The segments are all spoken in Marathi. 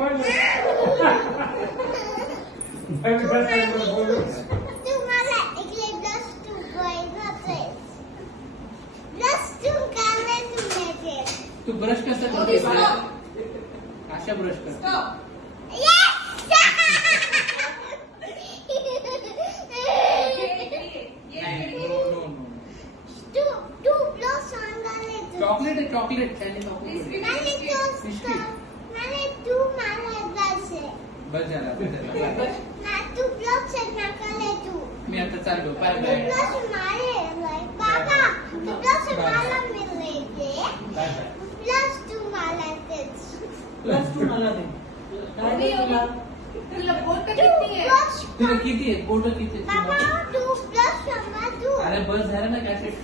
तू ब्रश कसा करते? अशा ब्रश करते. चॉकलेट है, चॉकलेट त्याने चॉकलेट बस झाला. मी आता चाललो. Bye bye. तुला किती आहे? बोट किती आहे? अरे बस झालं ना कॅसेट.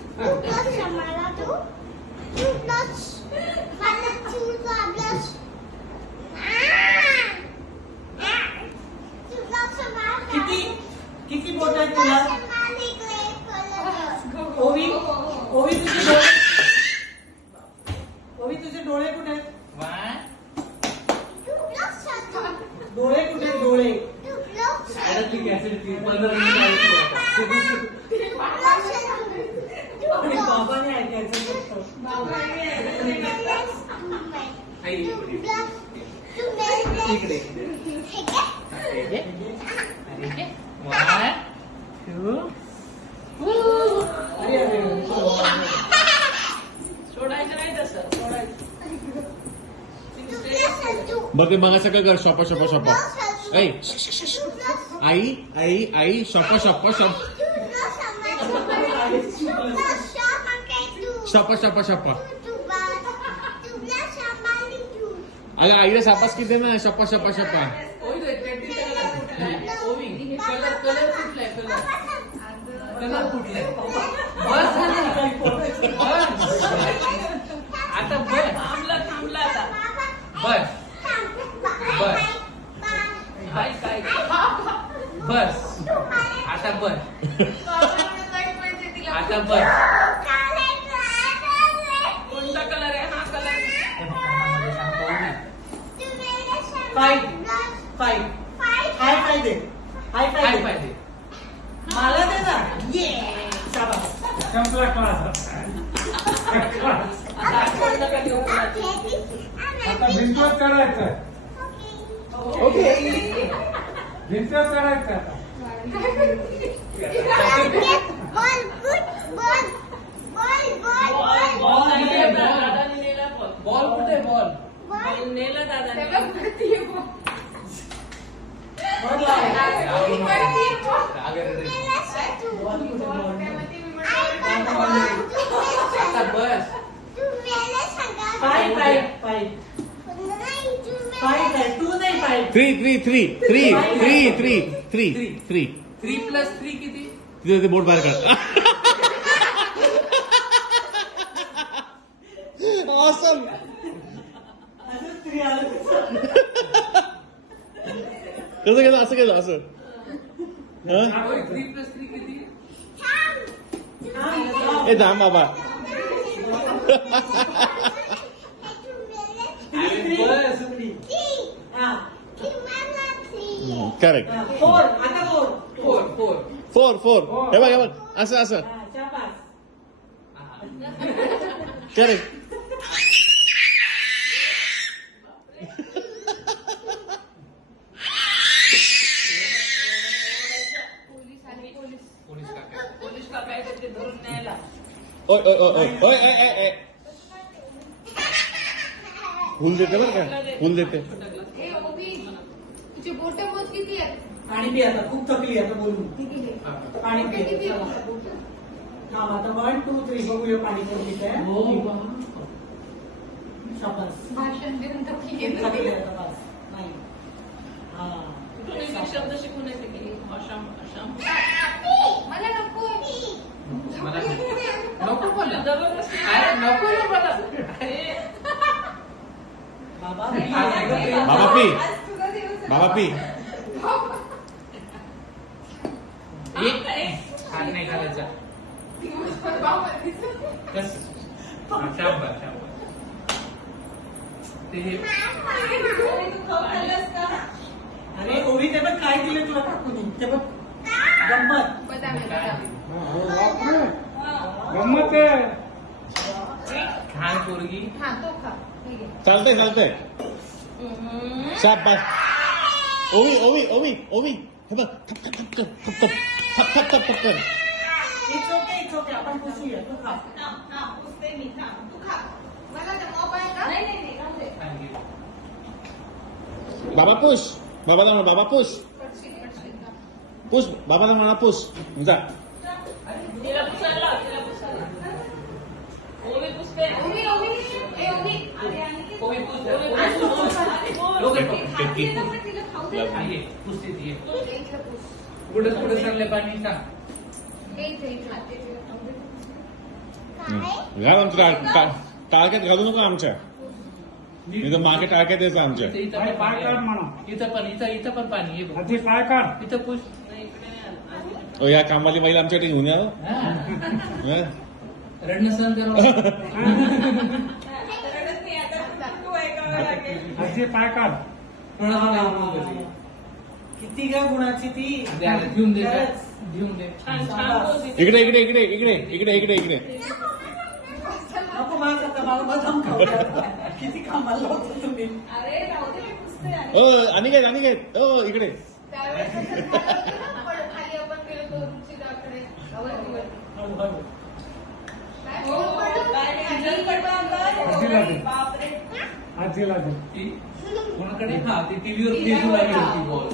किती बोट आहेत तुला? ओवी ओवी तुझे डोळे कुठे आहेत? डोळे कुठे आहेत? डोळे बाबाने ऐकायचं इकडे. सोडायचं नाही तसं. बघ ते बघा सगळं कर. शॉपा शॉपा शॉपा. आई आई आई शॉपा शॉपा शॉप. शॉपा शॉपा शॉपा. अगं आईला शाबास किती ना. शॉपा शॉपा शॉपा. कलर कुठलाय? कलर कुठलाय? बस झालं. आता बस. थांबला आता. बस बस. काय बस. आता बस. आता बस. कोणता कलर आहे? हा कलर. फाईव्ह हाय फाय दे. हाय काय फाय दे. पाहिजे? मला दे ना. शाबास. संपला क्लास. आता भिंतीवर चढायचं. ओके. भिंतीवर चढायचं आता. बॉल कुठे? बॉल नेला दादा. आता बस. फाईव्ह टू नाही फाईव्ह. थ्री 3+3 किती? तिथे बोट बाहेर काढ. Awesome. कसं केलं? असं केलं असं. 3+3 किती? ए थांब बाबा. बस. करेक्ट. फोर. आता फोर. 4. हे बघ असं असं. शाबास. करेक्ट. पोलीस का काय ते धरून न्यायला. ओय फुल देते बरं का. फुल देते. तुझे बोट बहुत किती आहेत? पाणी पी आता. खूप थकली आता बोलून. पाणी पी. हा आता 1 2 3 बघूया पाणी किती आहे. शाबास. भाषण देऊन थकली आता बस. नाही. हा. शब्द शिकून येते की अशाम. मला नको. मला नको बोला. अरे नको ना मला. बाबा पी. एक हात नाही घालायचा. शांत. ते हे अरे ओवी ते बघ काय दिलं तुला काकूनी ते बघ गंमत बदाम आहे, बदाम. बापरे. गंमत आहे. खान पोरगी हा तो खा ठीक आहे. चालतंय चालतंय शाबास. ओवी ओवी ओवी ओवी हे बघ थप थप थप कर थप थप थप थप थप थप कर. इट्स ओके आपण पुसूया तू खा मला ते मोबाईल का? नाही नाही नाही, राहू दे. खान घे. बाबा पुश बाबाला म्हणा बाबा पुश पटशील, पटशील का? पुश बाबाला म्हणा पुश जा. ओवी, ओवी. ए, ओवी. ओवी पुस दे. लोक तिला पण तिला खाऊ दे. ये पुसते ती ये. ए, इथलं पुस. कुठं कुठं चाललंय पाणी सांग. ए, इथे, इथे. हात इथे. खाऊ दे. घाल आमच्या टाळक्यात घालू नका आमच्या. इथं मागे टाळक्यात यायचं आमच्या. इथं पाय पण पाय काढ पाणी म्हणा. आहे. इथं पण इथं पण पाणी ये बघ. आजी पाय काढ. इथं पुस. ओ, या कामवाली महिला आमच्याकडे घेऊन या हो. हा. हं? रडणं सहन करा. आजी पाय काढ. कोणाचं नाही म्हणून कधी. किती ग गुणाची ती द्या, घेऊन दे खरंच. घेऊन दे. इकडे इकडे इकडे इकडे इकडे इकडे इकडे. नको माझं आता मला बदाम खाऊ द्या. किती कामाला लावतो तुम्ही अरे, राहू दे, मी पुसते आणि- ओ अनिकेत ओ इकडे. त्यावेळेस असं झालं ना, पण खाली आपण गेलो तो रुचिराकडे. वरती. हळू हळू काय पडलं? आजीला दे. आजीला दे. ती कोणाकडे हा ती टीव्हीवर लागली होती बॉल.